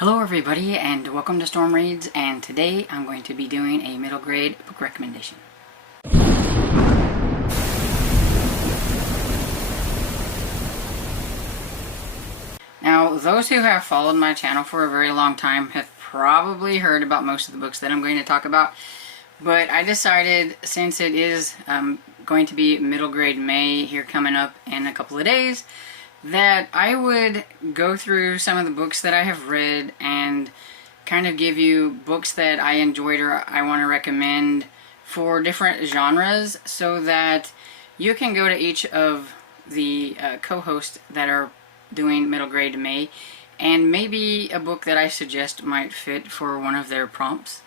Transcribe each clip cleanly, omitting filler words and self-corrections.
Hello everybody and welcome to Storm Reads, and today I'm going to be doing a middle grade book recommendation. Now, those who have followed my channel for a very long time have probably heard about most of the books that I'm going to talk about, but I decided, since it is going to be middle grade May here coming up in a couple of days, that I would go through some of the books that I have read and kind of give you books that I enjoyed or I want to recommend for different genres, so that you can go to each of the co-hosts that are doing middle grade May, and maybe a book that I suggest might fit for one of their prompts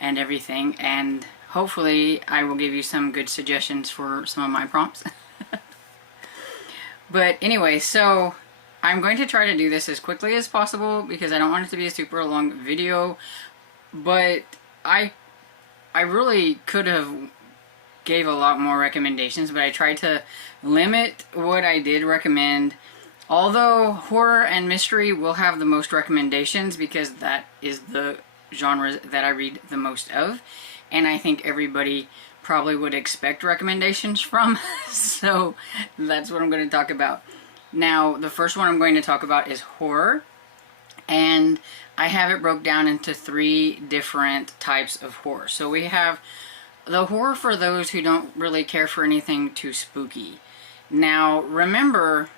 and everything, and hopefully I will give you some good suggestions for some of my prompts. But anyway, so I'm going to try to do this as quickly as possible because I don't want it to be a super long video, but I really could have gave a lot more recommendations, but I tried to limit what I did recommend. Although horror and mystery will have the most recommendations because that is the genres that I read the most of, and I think everybody probably would expect recommendations from. So that's what I'm going to talk about. Now, the first one I'm going to talk about is horror, and I have it broke down into 3 different types of horror. So we have the horror for those who don't really care for anything too spooky. Now, remember,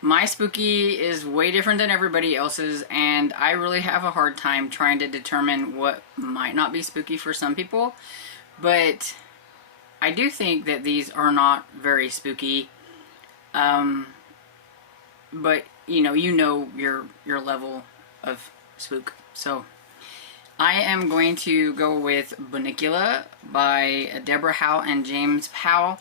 my spooky is way different than everybody else's, and I really have a hard time trying to determine what might not be spooky for some people. But I do think that these are not very spooky. But you know your level of spook. So I am going to go with Bunnicula by Deborah Howe and James Powell.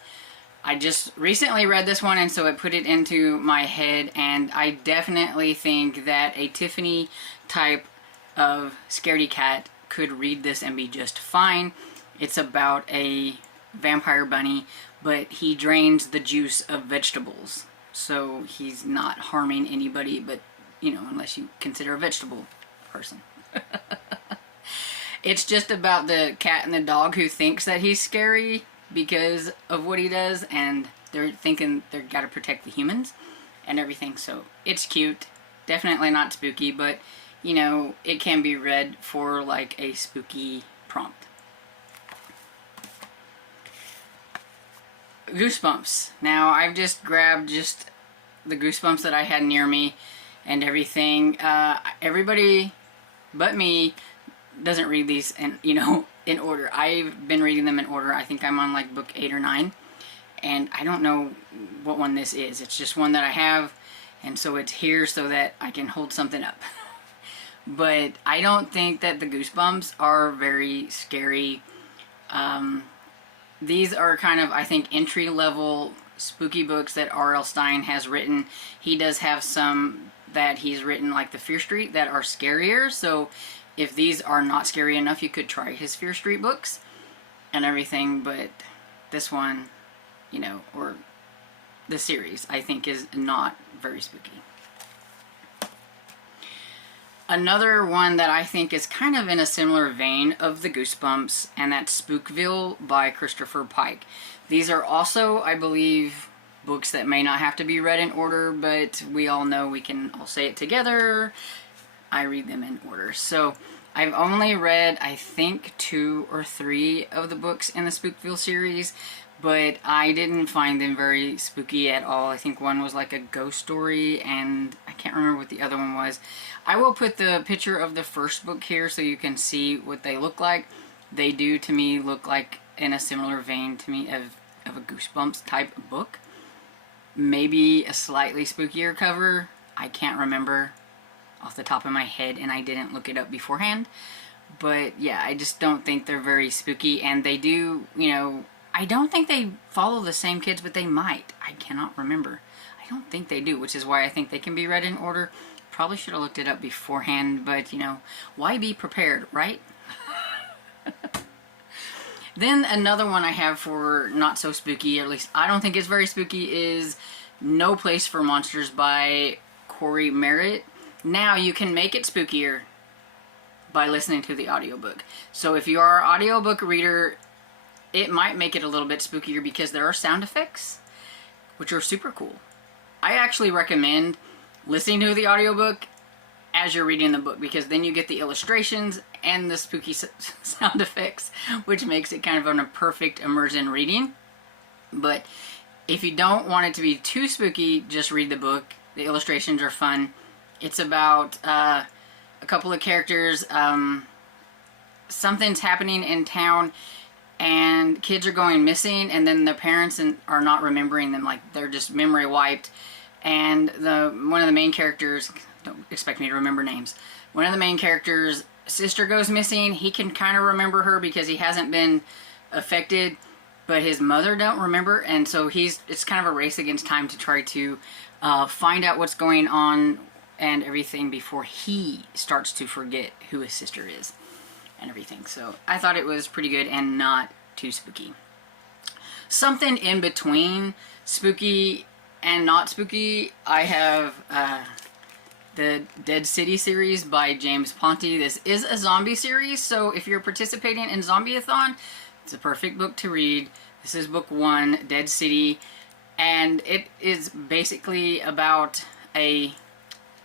I just recently read this one, and so it put it into my head, and I definitely think that a Tiffany type of scaredy cat could read this and be just fine. It's about a vampire bunny, but he drains the juice of vegetables. So he's not harming anybody, but, you know, unless you consider a vegetable person. It's just about the cat and the dog who thinks that he's scary because of what he does, and they're thinking they've got to protect the humans and everything. So it's cute. Definitely not spooky, but, you know, it can be read for like a spooky prompt. Goosebumps. Now, I've just grabbed just the Goosebumps that I had near me and everything. Everybody but me doesn't read these in order. I've been reading them in order. I think I'm on like book 8 or 9, and I don't know what one this is. It's just one that I have, and so it's here so that I can hold something up. But I don't think that the Goosebumps are very scary. These are kind of, I think, entry-level spooky books that R.L. Stine has written. He does have some that he's written, like the Fear Street, that are scarier. So if these are not scary enough, you could try his Fear Street books and everything. But this one, you know, or the series, I think is not very spooky. Another one that I think is kind of in a similar vein of the Goosebumps, and that's Spookville by Christopher Pike. These are also, I believe, books that may not have to be read in order, but we all know we can all say it together. I read them in order. So I've only read, I think, 2 or 3 of the books in the Spookville series, but I didn't find them very spooky at all. I think one was like a ghost story, and I can't remember what the other one was. I will put the picture of the first book here so you can see what they look like. They do, to me, look like in a similar vein to me of a Goosebumps type book. Maybe a slightly spookier cover. I can't remember off the top of my head, and I didn't look it up beforehand. But yeah, I just don't think they're very spooky, and they do, you know, I don't think they follow the same kids, but they might. I cannot remember. I don't think they do, which is why I think they can be read in order. Probably should have looked it up beforehand, but, you know, why be prepared, right? Then another one I have for not so spooky, or at least I don't think it's very spooky, is No Place for Monsters by Corey Merritt. Now you can make it spookier by listening to the audiobook. So if you are an audiobook reader, it might make it a little bit spookier because there are sound effects, which are super cool. I actually recommend listening to the audiobook as you're reading the book, because then you get the illustrations and the spooky sound effects, which makes it kind of a perfect immersion reading. But if you don't want it to be too spooky, just read the book. The illustrations are fun. It's about a couple of characters. Something's happening in town and kids are going missing, and then the parents are not remembering them, like they're just memory wiped. And one of the main characters, don't expect me to remember names, one of the main characters' sister goes missing. He can kind of remember her because he hasn't been affected, but his mother don't remember, and so it's kind of a race against time to try to find out what's going on and everything before he starts to forget who his sister is and everything. So I thought it was pretty good and not too spooky. Something in between spooky and not spooky, I have the Dead City series by James Ponte. This is a zombie series, so if you're participating in Zombie-a-thon, it's a perfect book to read. This is book 1, Dead City, and it is basically about a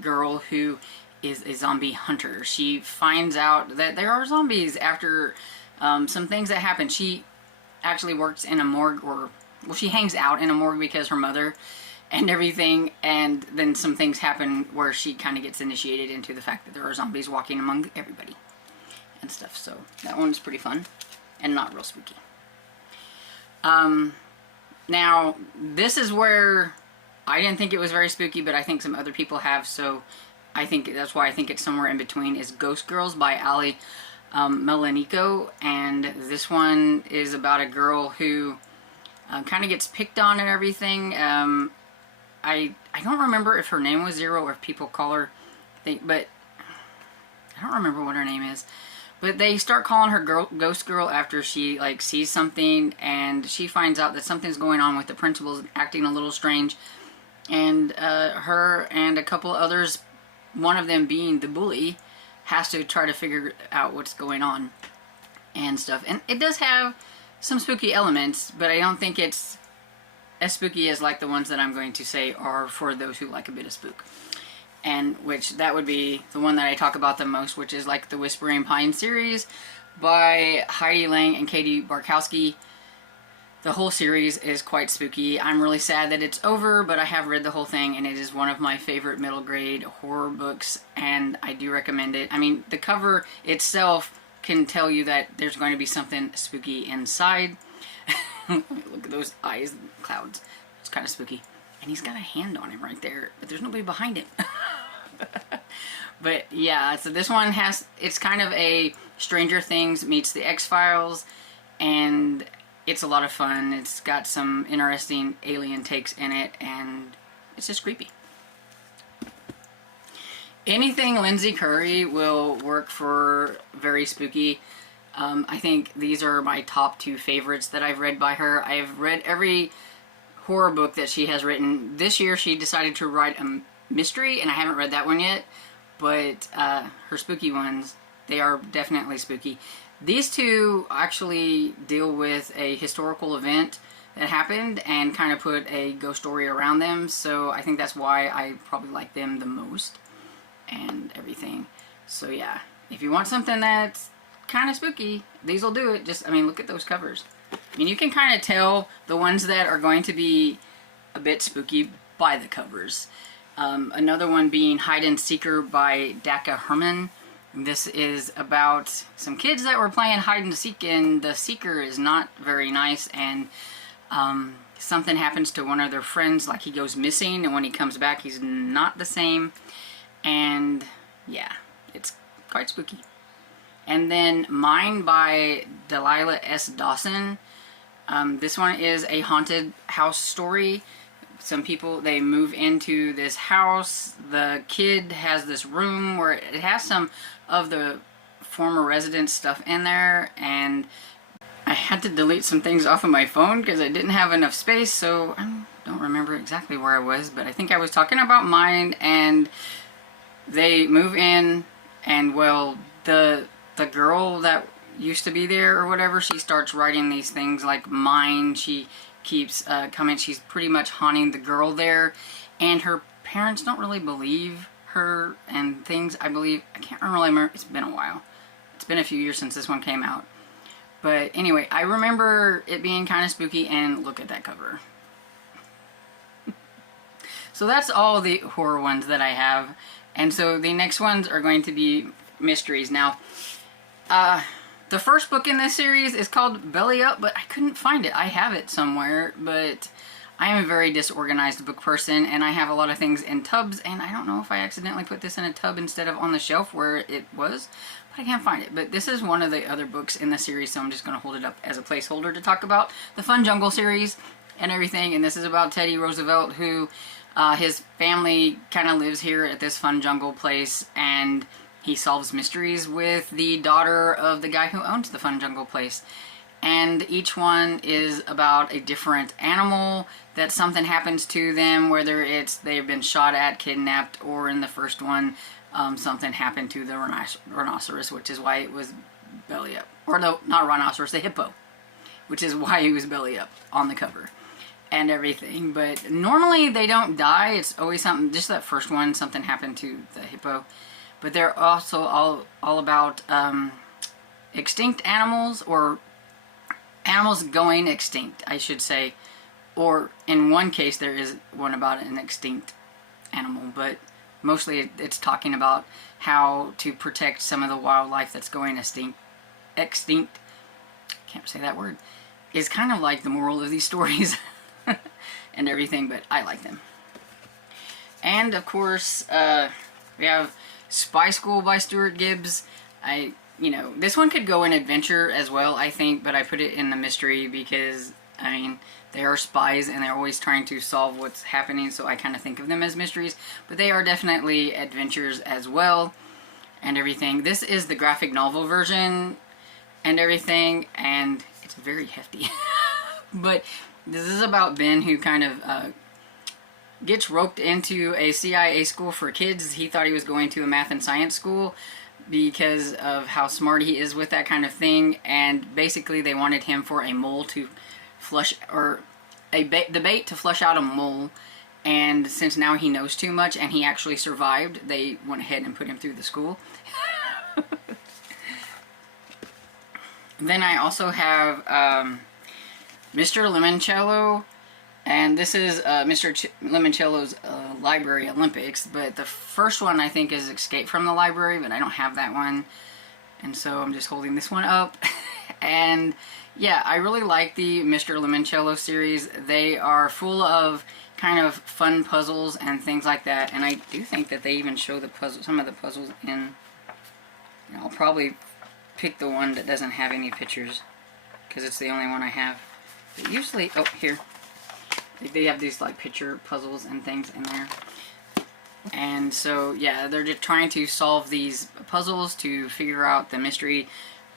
girl who is a zombie hunter. She finds out that there are zombies after some things that happen. She actually works in a morgue, well, she hangs out in a morgue because her mother and everything, and then some things happen where she kind of gets initiated into the fact that there are zombies walking among everybody and stuff. So that one's pretty fun and not real spooky. Now this is where I didn't think it was very spooky, but I think some other people have, so I think that's why I think it's somewhere in between, is Ghost Girls by Ali Melanico. And this one is about a girl who kind of gets picked on and everything. I don't remember if her name was Zero or if people call her, but I don't remember what her name is. But they start calling her Ghost Girl after she like sees something, and she finds out that something's going on with the principals acting a little strange. And her and a couple others, one of them being the bully, has to try to figure out what's going on and stuff. And it does have some spooky elements, but I don't think it's as spooky as like the ones that I'm going to say are for those who like a bit of spook. And which that would be the one that I talk about the most, which is like the Whispering Pine series by Heidi Lang and Katie Barkowski. The whole series is quite spooky. I'm really sad that it's over, but I have read the whole thing, and it is one of my favorite middle grade horror books, and I do recommend it. I mean, the cover itself can tell you that there's going to be something spooky inside. Look at those eyes, clouds. It's kind of spooky. And he's got a hand on him right there, but there's nobody behind him. But yeah, so this one it's kind of a Stranger Things meets the X-Files, and it's a lot of fun. It's got some interesting alien takes in it, and it's just creepy. Anything Lindsay Curry will work for very spooky. I think these are my top 2 favorites that I've read by her. I've read every horror book that she has written. This year she decided to write a mystery, and I haven't read that one yet, but her spooky ones, they are definitely spooky. These 2 actually deal with a historical event that happened and kind of put a ghost story around them, so I think that's why I probably like them the most and everything. So yeah, if you want something that's kind of spooky, these will do it. Just, I mean, look at those covers. I mean, you can kind of tell the ones that are going to be a bit spooky by the covers. Another one being Hide and Seeker by Daka Herman. This is about some kids that were playing hide and seek, and the seeker is not very nice, and something happens to one of their friends, like he goes missing, and when he comes back he's not the same, and yeah, it's quite spooky. And then Mine by Delilah S. Dawson. This one is a haunted house story. Some people, they move into this house. The kid has this room where it has some of the former residents stuff in there, and I had to delete some things off of my phone because I didn't have enough space, so I don't remember exactly where I was, but I think I was talking about Mine, and they move in, and well, the girl that used to be there or whatever, she starts writing these things like mine. She keeps coming. She's pretty much haunting the girl there, and her parents don't really believe her and things. I believe, I can't really remember. It's been a while. It's been a few years since this one came out. But anyway, I remember it being kind of spooky, and look at that cover. So that's all the horror ones that I have. And so the next ones are going to be mysteries. Now, the first book in this series is called Belly Up, but I couldn't find it. I have it somewhere, but I am a very disorganized book person, and I have a lot of things in tubs, and I don't know if I accidentally put this in a tub instead of on the shelf where it was, but I can't find it. But this is one of the other books in the series, so I'm just going to hold it up as a placeholder to talk about the Fun Jungle series and everything. And this is about Teddy Roosevelt, who his family kind of lives here at this Fun Jungle place, and he solves mysteries with the daughter of the guy who owns the Fun Jungle place. And each one is about a different animal that something happens to them, whether it's they've been shot at, kidnapped, or in the first one, something happened to the rhinoceros, which is why it was belly up. Or no, not rhinoceros, the hippo, which is why he was belly up on the cover and everything. But normally they don't die. It's always something, just that first one, something happened to the hippo. But they're also all about extinct animals, or animals going extinct, I should say. Or in one case there is one about an extinct animal, but mostly it's talking about how to protect some of the wildlife that's going extinct. Can't say that word. Is kind of like the moral of these stories and everything, but I like them. And of course, we have Spy School by Stuart Gibbs. This one could go in adventure as well, I think, but I put it in the mystery because, I mean, they are spies and they're always trying to solve what's happening, so I kind of think of them as mysteries, but they are definitely adventures as well and everything. This is the graphic novel version and everything, and it's very hefty. But this is about Ben, who kind of gets roped into a CIA school for kids. He thought he was going to a math and science school because of how smart he is with that kind of thing, and basically they wanted him for a mole to flush, or the bait to flush out a mole, and since now he knows too much and he actually survived, they went ahead and put him through the school. Then I also have Mr. Limoncello, and this is Mr. Limoncello's Library Olympics, but the first one I think is Escape from the Library, but I don't have that one, and so I'm just holding this one up. And yeah, I really like the Mr. Limoncello series. They are full of kind of fun puzzles and things like that, and I do think that they even show the puzzle, some of the puzzles in. I'll probably pick the one that doesn't have any pictures because it's the only one I have. But usually, oh, here. They have these like picture puzzles and things in there. And so, yeah, they're just trying to solve these puzzles to figure out the mystery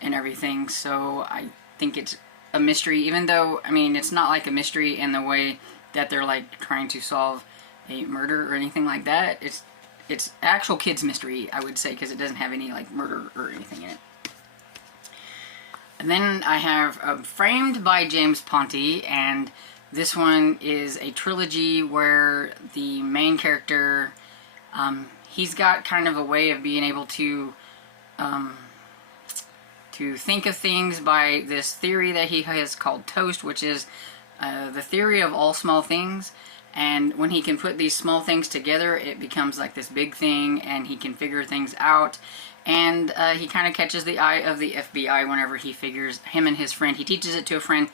and everything. So I think it's a mystery, even though, I mean, it's not like a mystery in the way that they're like trying to solve a murder or anything like that. It's actual kids mystery, I would say, because it doesn't have any like murder or anything in it. And then I have Framed by James Ponti, and this one is a trilogy where the main character, he's got kind of a way of being able to think of things by this theory that he has called TOAST, which is the theory of all small things. And when he can put these small things together, it becomes like this big thing, and he can figure things out. And he kind of catches the eye of the FBI whenever he figures, him and his friend, he teaches it to a friend,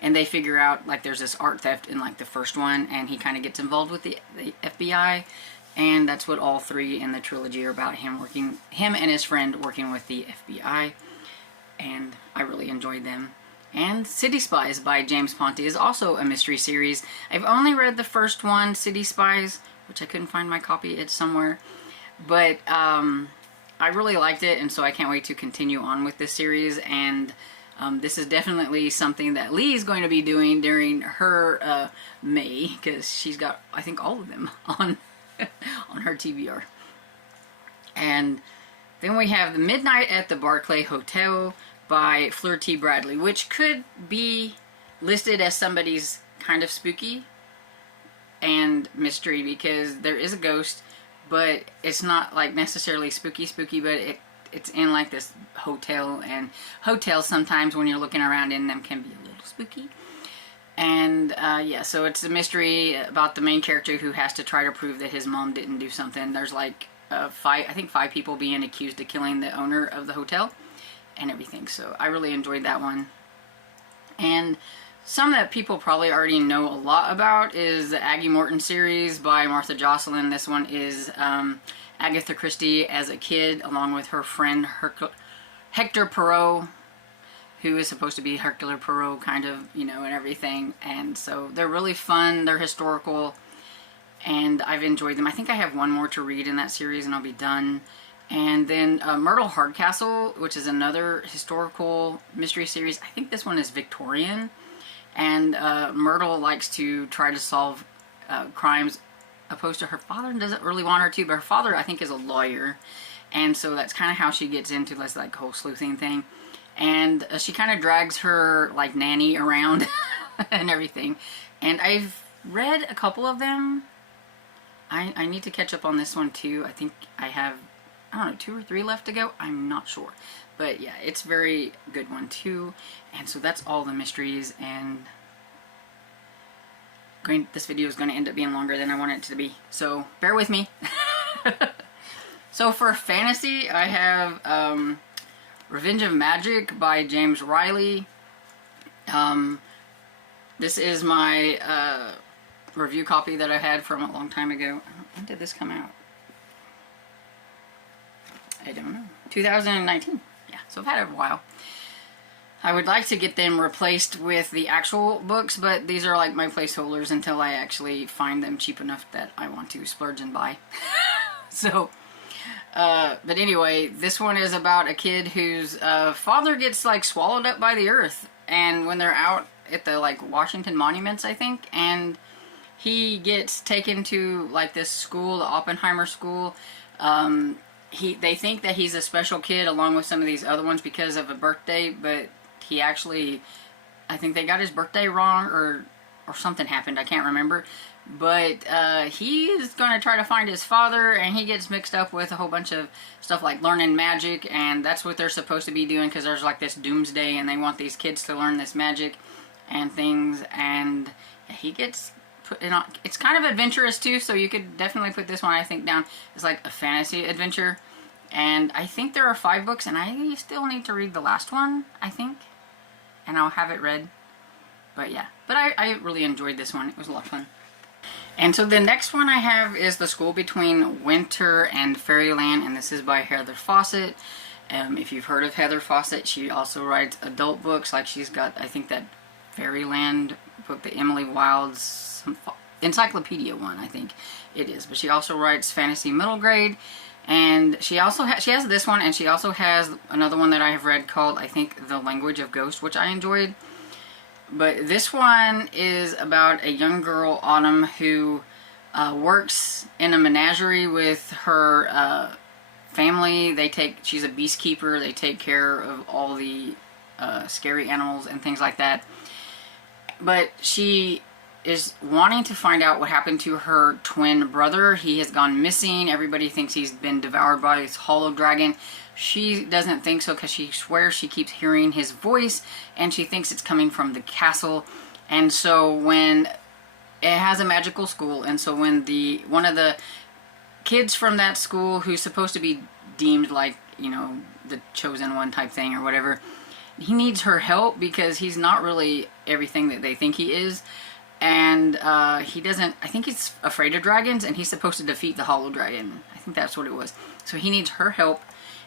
and they figure out, like, there's this art theft in, like, the first one, and he kind of gets involved with the FBI, and that's what all three in the trilogy are about, him and his friend working with the FBI, and I really enjoyed them. And City Spies by James Ponti is also a mystery series. I've only read the first one, City Spies, which I couldn't find my copy, it's somewhere, but I really liked it, and so I can't wait to continue on with this series. And this is definitely something that Lee is going to be doing during her May, because she's got, I think, all of them on on her TBR. And then we have The Midnight at the Barclay Hotel by Fleur T. Bradley, which could be listed as somebody's kind of spooky and mystery, because there is a ghost, but it's not like necessarily spooky, but it's in like this hotel, and hotels sometimes when you're looking around in them can be a little spooky. And yeah, so it's a mystery about the main character who has to try to prove that his mom didn't do something. There's like I think five people being accused of killing the owner of the hotel and everything. So I really enjoyed that one. And some that people probably already know a lot about is the Aggie Morton series by Martha Jocelyn. This one is Agatha Christie as a kid, along with her friend Hector Poirot, who is supposed to be Hercule Poirot, kind of, you know, and everything. And so they're really fun. They're historical, and I've enjoyed them. I think I have one more to read in that series, and I'll be done. And then Myrtle Hardcastle, which is another historical mystery series. I think this one is Victorian. And Myrtle likes to try to solve crimes, opposed to her father doesn't really want her to, but her father, I think, is a lawyer. And so that's kind of how she gets into this like whole sleuthing thing. And she kind of drags her like nanny around and everything. And I've read a couple of them. I need to catch up on this one too. I think I have, I don't know, 2 or 3 left to go. I'm not sure. But yeah, it's a very good one too. And so that's all the mysteries. And this video is going to end up being longer than I want it to be. So bear with me. So for fantasy, I have Revenge of Magic by James Riley. This is my review copy that I had from a long time ago. When did this come out? I don't know. 2019. Yeah, so I've had it a while. I would like to get them replaced with the actual books, but these are like my placeholders until I actually find them cheap enough that I want to splurge and buy. So, but anyway, this one is about a kid whose father gets like swallowed up by the earth, and when they're out at the like Washington monuments, I think, and he gets taken to like this school, the Oppenheimer school. They think that he's a special kid along with some of these other ones because of a birthday, but he actually, I think they got his birthday wrong, or something happened, I can't remember. But he is going to try to find his father, and he gets mixed up with a whole bunch of stuff like learning magic, and that's what they're supposed to be doing, because there's like this doomsday, and they want these kids to learn this magic and things, and he gets put in on, it's kind of adventurous too, so you could definitely put this one, I think, down as like a fantasy adventure. And I think there are 5 books, and I still need to read the last one, I think, and I'll have it read. But yeah, but I really enjoyed this one. It was a lot of fun. And so the next one I have is The School Between Winter and Fairyland, and this is by Heather Fawcett. If you've heard of Heather Fawcett, she also writes adult books, like she's got, I think, that Fairyland book, the Emily Wilde's encyclopedia one, I think it is. But she also writes fantasy middle grade, and she also she has this one, and she also has another one that I have read called, I think, The Language of Ghosts, which I enjoyed. But this one is about a young girl, Autumn, who works in a menagerie with her family. She's a beastkeeper. They take care of all the scary animals and things like that. But she is wanting to find out what happened to her twin brother. He has gone missing. Everybody thinks he's been devoured by this hollow dragon. She doesn't think so, because she swears she keeps hearing his voice, and she thinks it's coming from the castle. And so when it has a magical school, and so when one of the kids from that school, who's supposed to be deemed like, you know, the chosen one type thing or whatever, he needs her help because he's not really everything that they think he is. And he doesn't, I think he's afraid of dragons, and he's supposed to defeat the hollow dragon. I think that's what it was. So he needs her help.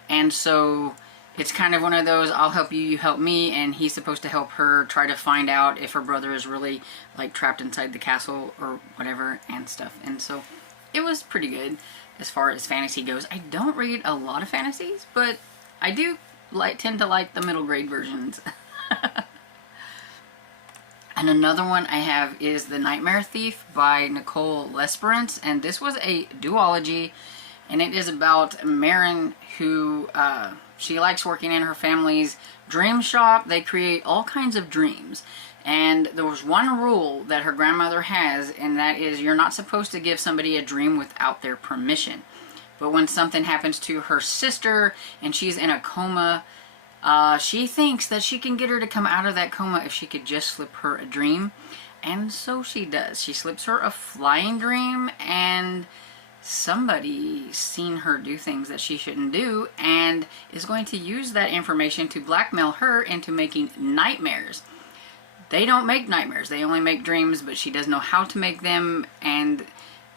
And so it's kind of one of those, I'll help you, you help me, and he's supposed to help her try to find out if her brother is really like trapped inside the castle or whatever and stuff. And so it was pretty good as far as fantasy goes. I don't read a lot of fantasies, but I do tend to like the middle grade versions. And another one I have is The Nightmare Thief by Nicole Lesperance, and this was a duology. and it is about Marin, who she likes working in her family's dream shop. They create all kinds of dreams. And there was one rule that her grandmother has, and that is you're not supposed to give somebody a dream without their permission. But when something happens to her sister and she's in a coma, she thinks that she can get her to come out of that coma if she could just slip her a dream. And so she does. She slips her a flying dream, and somebody's seen her do things that she shouldn't do and is going to use that information to blackmail her into making nightmares. They don't make nightmares, they only make dreams, but she doesn't know how to make them, and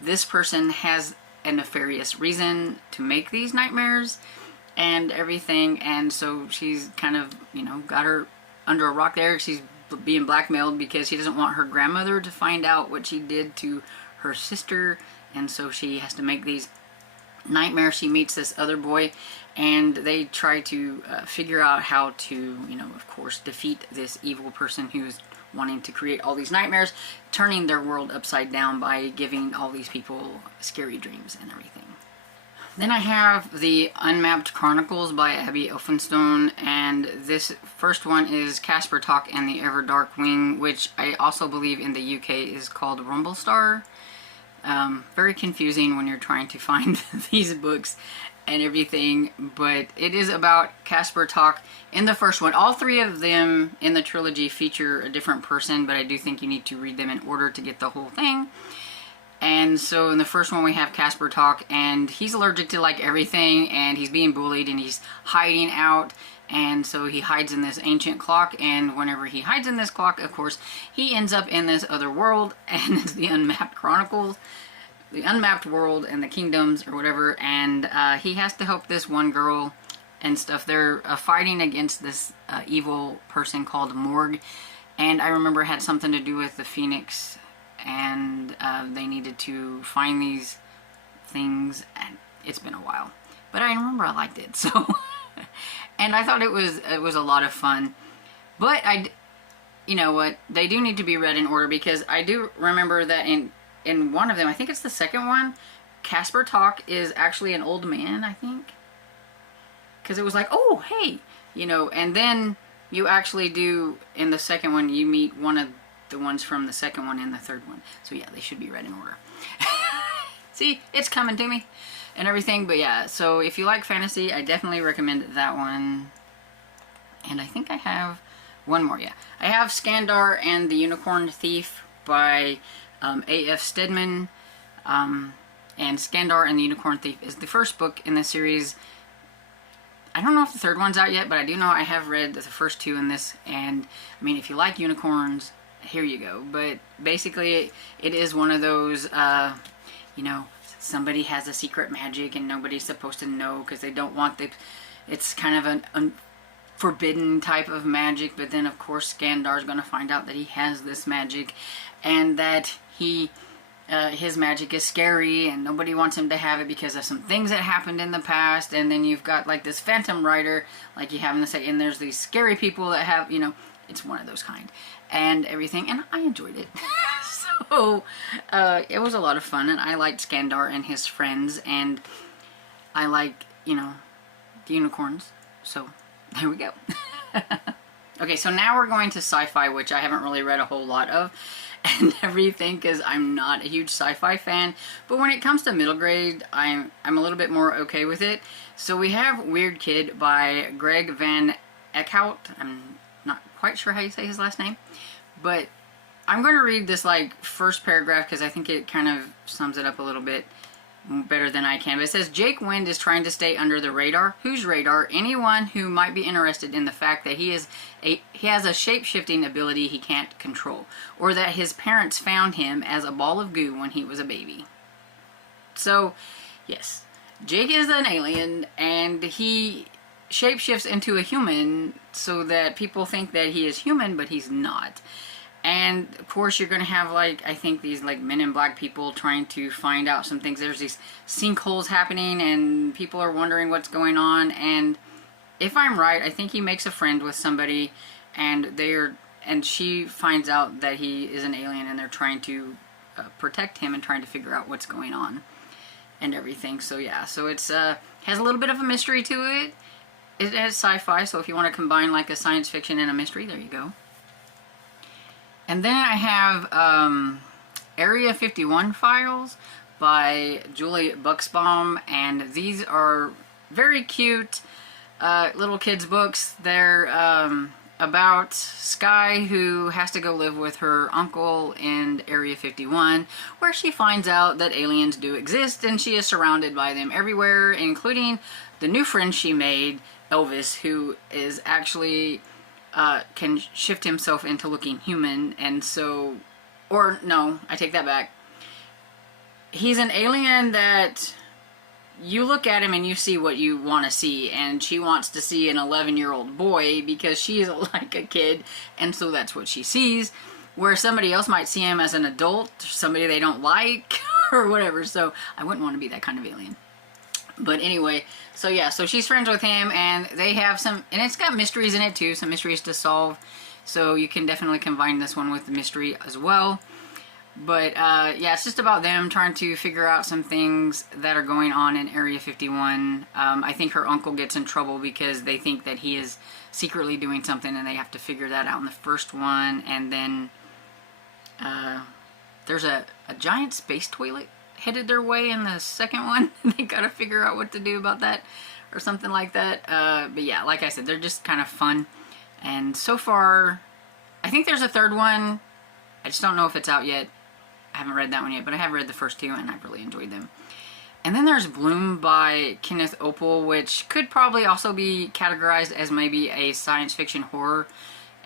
this person has a nefarious reason to make these nightmares and everything, and so she's kind of, you know, got her under a rock there. She's being blackmailed because she doesn't want her grandmother to find out what she did to her sister, and so she has to make these nightmares. She meets this other boy, and they try to figure out how to, you know, of course, defeat this evil person who's wanting to create all these nightmares, turning their world upside down by giving all these people scary dreams and everything. Then I have the Unmapped Chronicles by Abby Elphinstone, and this first one is Casper Talk and the Everdark Wing, which I also believe in the UK is called Rumblestar. Very confusing when you're trying to find these books and everything, but it is about Casper Talk. In the first one, all three of them in the trilogy feature a different person, but I do think you need to read them in order to get the whole thing. And so in the first one we have Casper Talk, and he's allergic to like everything, and he's being bullied, and he's hiding out, and so he hides in this ancient clock, and whenever he hides in this clock, of course, he ends up in this other world, and it's the Unmapped Chronicles, the Unmapped World and the Kingdoms or whatever, and he has to help this one girl and stuff. They're fighting against this evil person called Morg, and I remember it had something to do with the Phoenix, and they needed to find these things, and it's been a while, but I remember I liked it, so and I thought it was a lot of fun. But you know what, they do need to be read in order, because I do remember that in one of them, I think it's the second one, Casper Talk is actually an old man, I think, because it was like, oh hey, you know, and then you actually do in the second one, you meet one of the ones from the second one and the third one. So yeah, they should be read in order. See, it's coming to me and everything. But yeah, so if you like fantasy, I definitely recommend that one. And I think I have one more. Yeah, I have Skandar and the Unicorn Thief by A.F. Stedman. And Skandar and the Unicorn Thief is the first book in the series. I don't know if the third one's out yet, but I do know I have read the first two in this. And I mean, if you like unicorns, here you go. But basically it is one of those you know, somebody has a secret magic and nobody's supposed to know because they don't want it's kind of an forbidden type of magic, but then of course Skandar's going to find out that he has this magic, and that his magic is scary and nobody wants him to have it because of some things that happened in the past. And then you've got like this phantom rider like you have in the set, and there's these scary people that have, you know, it's one of those kind and everything, and I enjoyed it. So it was a lot of fun, and I liked Skandar and his friends, and I like, you know, the unicorns, so there we go. Okay, so now we're going to sci-fi, which I haven't really read a whole lot of and everything because I'm not a huge sci-fi fan, but when it comes to middle grade, I'm a little bit more okay with it. So we have Weird Kid by Greg Van Eckhout. I'm not quite sure how you say his last name, but I'm going to read this like first paragraph because I think it kind of sums it up a little bit better than I can. But it says, Jake Wind is trying to stay under the radar. Whose radar? Anyone who might be interested in the fact that he has a shape-shifting ability he can't control, or that his parents found him as a ball of goo when he was a baby. So, yes, Jake is an alien, and he shapeshifts into a human so that people think that he is human, but he's not. And of course you're going to have, like, I think these like Men in Black people trying to find out some things. There's these sinkholes happening and people are wondering what's going on, and if I'm right, I think he makes a friend with somebody, and she finds out that he is an alien, and they're trying to protect him and trying to figure out what's going on. and everything. So yeah, so it's has a little bit of a mystery to it. It has sci-fi, so if you want to combine like a science fiction and a mystery, there you go. And then I have Area 51 Files by Julie Buxbaum, and these are very cute little kids books. They're about Sky, who has to go live with her uncle in Area 51, where she finds out that aliens do exist, and she is surrounded by them everywhere, including the new friend she made, Elvis, who is actually can shift himself into looking human. And so, or no, I take that back. He's an alien that you look at him and you see what you want to see, and she wants to see an 11-year-old boy because she is like a kid, and so that's what she sees, where somebody else might see him as an adult, somebody they don't like, or whatever. So I wouldn't want to be that kind of alien. But anyway, so yeah, so she's friends with him, and they have some, and it's got mysteries in it too, some mysteries to solve, so you can definitely combine this one with the mystery as well. But yeah, it's just about them trying to figure out some things that are going on in Area 51. I think her uncle gets in trouble because they think that he is secretly doing something, and they have to figure that out in the first one. And then there's a giant space toilet headed their way in the second one. They gotta figure out what to do about that or something like that. But yeah, like I said, they're just kind of fun. And so far, I think there's a third one. I just don't know if it's out yet. I haven't read that one yet, but I have read the first two, and I've really enjoyed them. And then there's Bloom by Kenneth Opel, which could probably also be categorized as maybe a science fiction horror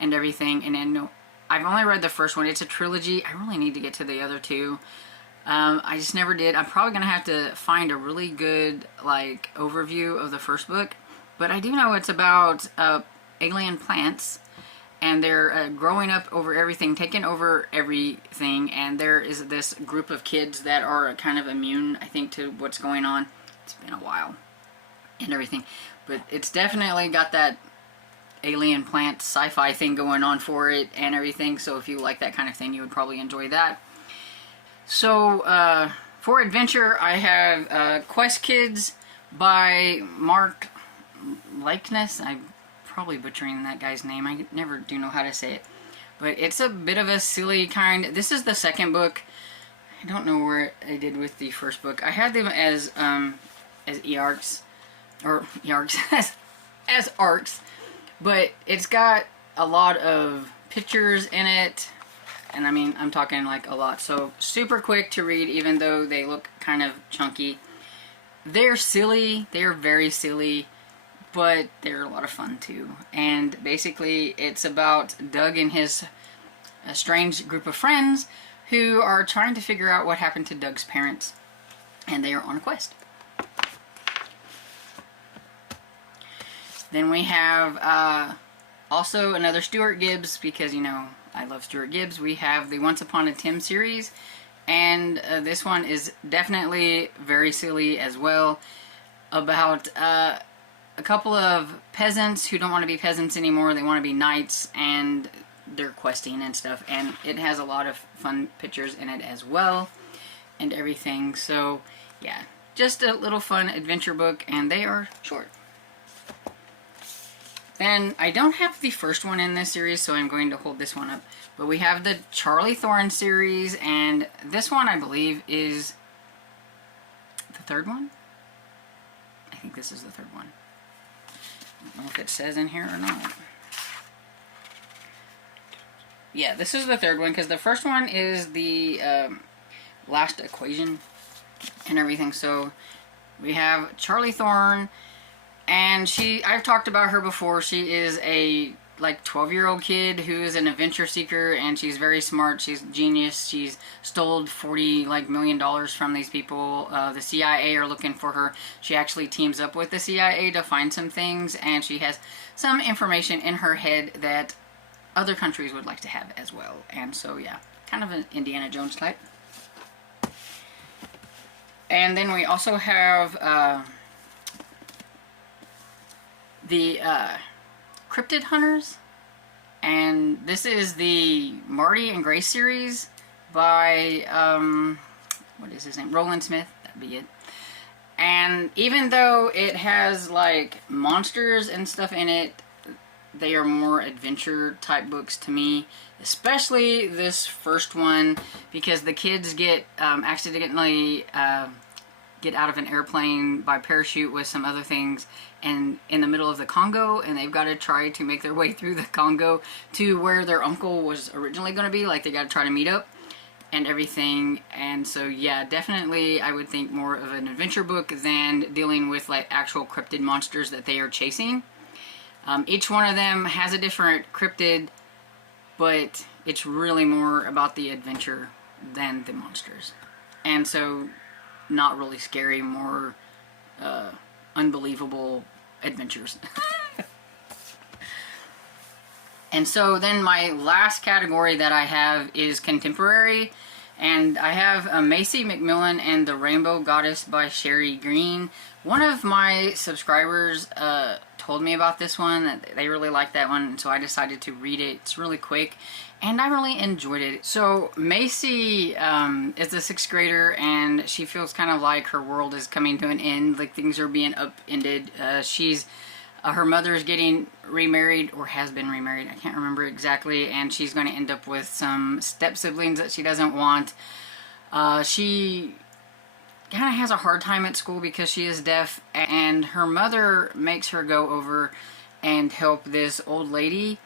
and everything. And then I've only read the first one. It's a trilogy. I really need to get to the other two. I just never did. I'm probably going to have to find a really good like overview of the first book. But I do know it's about alien plants, and they're growing up over everything, taking over everything, and there is this group of kids that are kind of immune, I think, to what's going on. It's been a while and everything, but it's definitely got that alien plant sci-fi thing going on for it and everything, so if you like that kind of thing, you would probably enjoy that. So, for adventure, I have Quest Kids by Mark Likeness. I'm probably butchering that guy's name. I never do know how to say it. But it's a bit of a silly kind. This is the second book. I don't know where I did with the first book. I had them as EARCs, or EARCs, as arcs. But it's got a lot of pictures in it. And I mean, I'm talking like a lot. So super quick to read, even though they look kind of chunky. They're silly. They're very silly. But they're a lot of fun too. And basically it's about Doug and his strange group of friends who are trying to figure out what happened to Doug's parents. And they are on a quest. Then we have also another Stuart Gibbs, because you know I love Stuart Gibbs. We have the Once Upon a Tim series. And this one is definitely very silly as well. About a couple of peasants who don't want to be peasants anymore. They want to be knights, and they're questing and stuff. And it has a lot of fun pictures in it as well and everything. So yeah, just a little fun adventure book, and they are short. Then I don't have the first one in this series, so I'm going to hold this one up. But we have the Charlie Thorne series, and this one I believe is the third one. I think this is the third one. I don't know if it says in here or not. Yeah, this is the third one, because the first one is the last equation and everything. So we have Charlie Thorne, and I've talked about her before. She is a like 12-year-old kid who is an adventure seeker, and she's very smart. She's a genius. She's stole $40 million from these people. The CIA are looking for her. She actually teams up with the CIA to find some things, and she has some information in her head that other countries would like to have as well. And so yeah, kind of an Indiana Jones type. And then we also have the Cryptid Hunters, and this is the Marty and Grace series by what is his name, Roland Smith, that'd be it. And even though it has like monsters and stuff in it, they are more adventure type books to me, especially this first one, because the kids get accidentally get out of an airplane by parachute with some other things and in the middle of the Congo, and they've got to try to make their way through the Congo to where their uncle was originally going to be. Like, they got to try to meet up and everything. And so yeah, definitely I would think more of an adventure book than dealing with like actual cryptid monsters that they are chasing. Each one of them has a different cryptid, but it's really more about the adventure than the monsters. And so not really scary, more unbelievable adventures. And so then my last category that I have is contemporary, and I have Macy McMillan and the Rainbow Goddess by Sherry Green. One of my subscribers told me about this one, that they really liked that one, and so I decided to read it. It's really quick, and I really enjoyed it. So Macy is a 6th grader, and she feels kind of like her world is coming to an end, like things are being upended. Her mother's getting remarried, or has been remarried, I can't remember exactly, and she's going to end up with some step-siblings that she doesn't want. She kind of has a hard time at school because she is deaf, and her mother makes her go over and help this old lady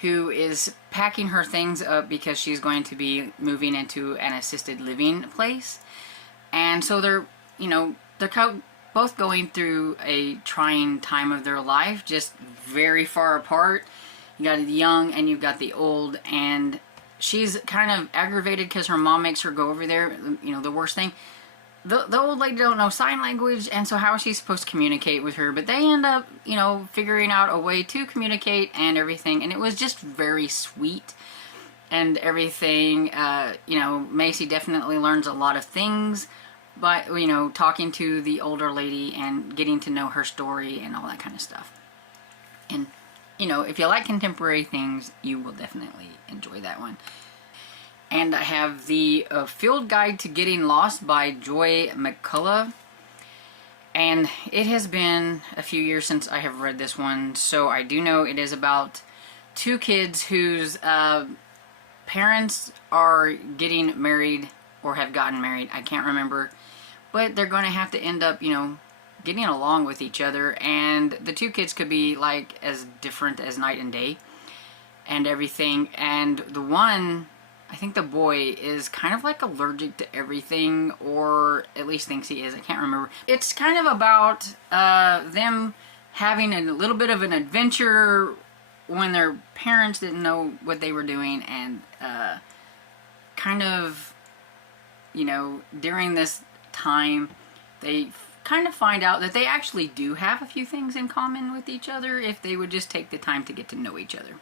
who is packing her things up because she's going to be moving into an assisted living place. And so they're both going through a trying time of their life, just very far apart. You got the young and you've got the old, and she's kind of aggravated because her mom makes her go over there. The worst thing, the old lady don't know sign language, and so how is she supposed to communicate with her? But they end up, figuring out a way to communicate and everything, and it was just very sweet and everything. Macy definitely learns a lot of things by, talking to the older lady and getting to know her story and all that kind of stuff. And, if you like contemporary things, you will definitely enjoy that one. And I have the Field Guide to Getting Lost by Joy McCullough. And it has been a few years since I have read this one, so I do know it is about 2 kids whose parents are getting married or have gotten married. I can't remember. But they're going to have to end up, getting along with each other. And the 2 kids could be, like, as different as night and day and everything. And the one, I think the boy, is kind of, like, allergic to everything, or at least thinks he is. I can't remember. It's kind of about them having a little bit of an adventure when their parents didn't know what they were doing, and kind of, during this time, they kind of find out that they actually do have a few things in common with each other if they would just take the time to get to know each other.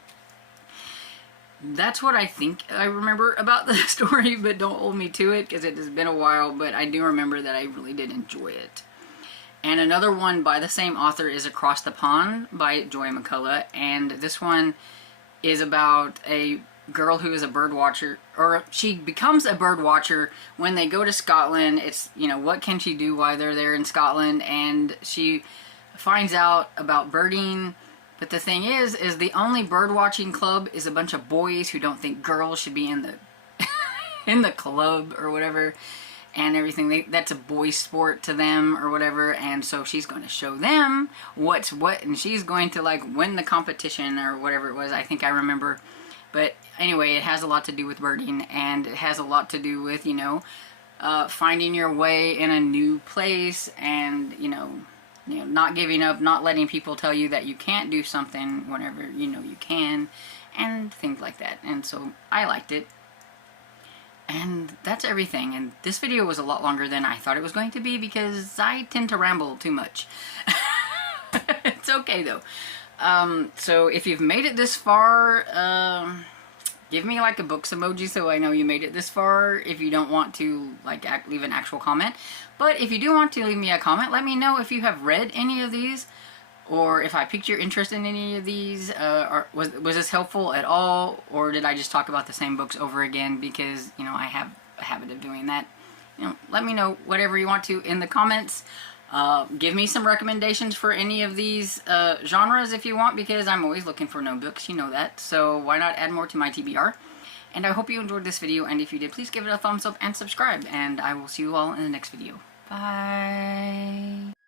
That's what I think I remember about the story, but don't hold me to it because it has been a while, but I do remember that I really did enjoy it. And another one by the same author is Across the Pond by Joy McCullough, and this one is about a girl who is a bird watcher, or she becomes a bird watcher when they go to Scotland. It's, what can she do while they're there in Scotland, and she finds out about birding. But the thing is the only bird watching club is a bunch of boys who don't think girls should be in the in the club or whatever, and everything. That's a boy sport to them or whatever, and so she's going to show them what's what, and she's going to like win the competition or whatever it was. I think I remember. But anyway, it has a lot to do with birding, and it has a lot to do with, finding your way in a new place, and, not giving up, not letting people tell you that you can't do something whenever, you can, and things like that. And so I liked it. And that's everything. And this video was a lot longer than I thought it was going to be because I tend to ramble too much. It's okay, though. So if you've made it this far, give me like a books emoji so I know you made it this far, if you don't want to like leave an actual comment. But if you do want to leave me a comment, let me know if you have read any of these, or if I piqued your interest in any of these. Or was this helpful at all, or did I just talk about the same books over again because, I have a habit of doing that. Let me know whatever you want to in the comments. Give me some recommendations for any of these genres if you want, because I'm always looking for no books, you know that. So why not add more to my TBR? And I hope you enjoyed this video, and if you did, please give it a thumbs up and subscribe, and I will see you all in the next video. Bye!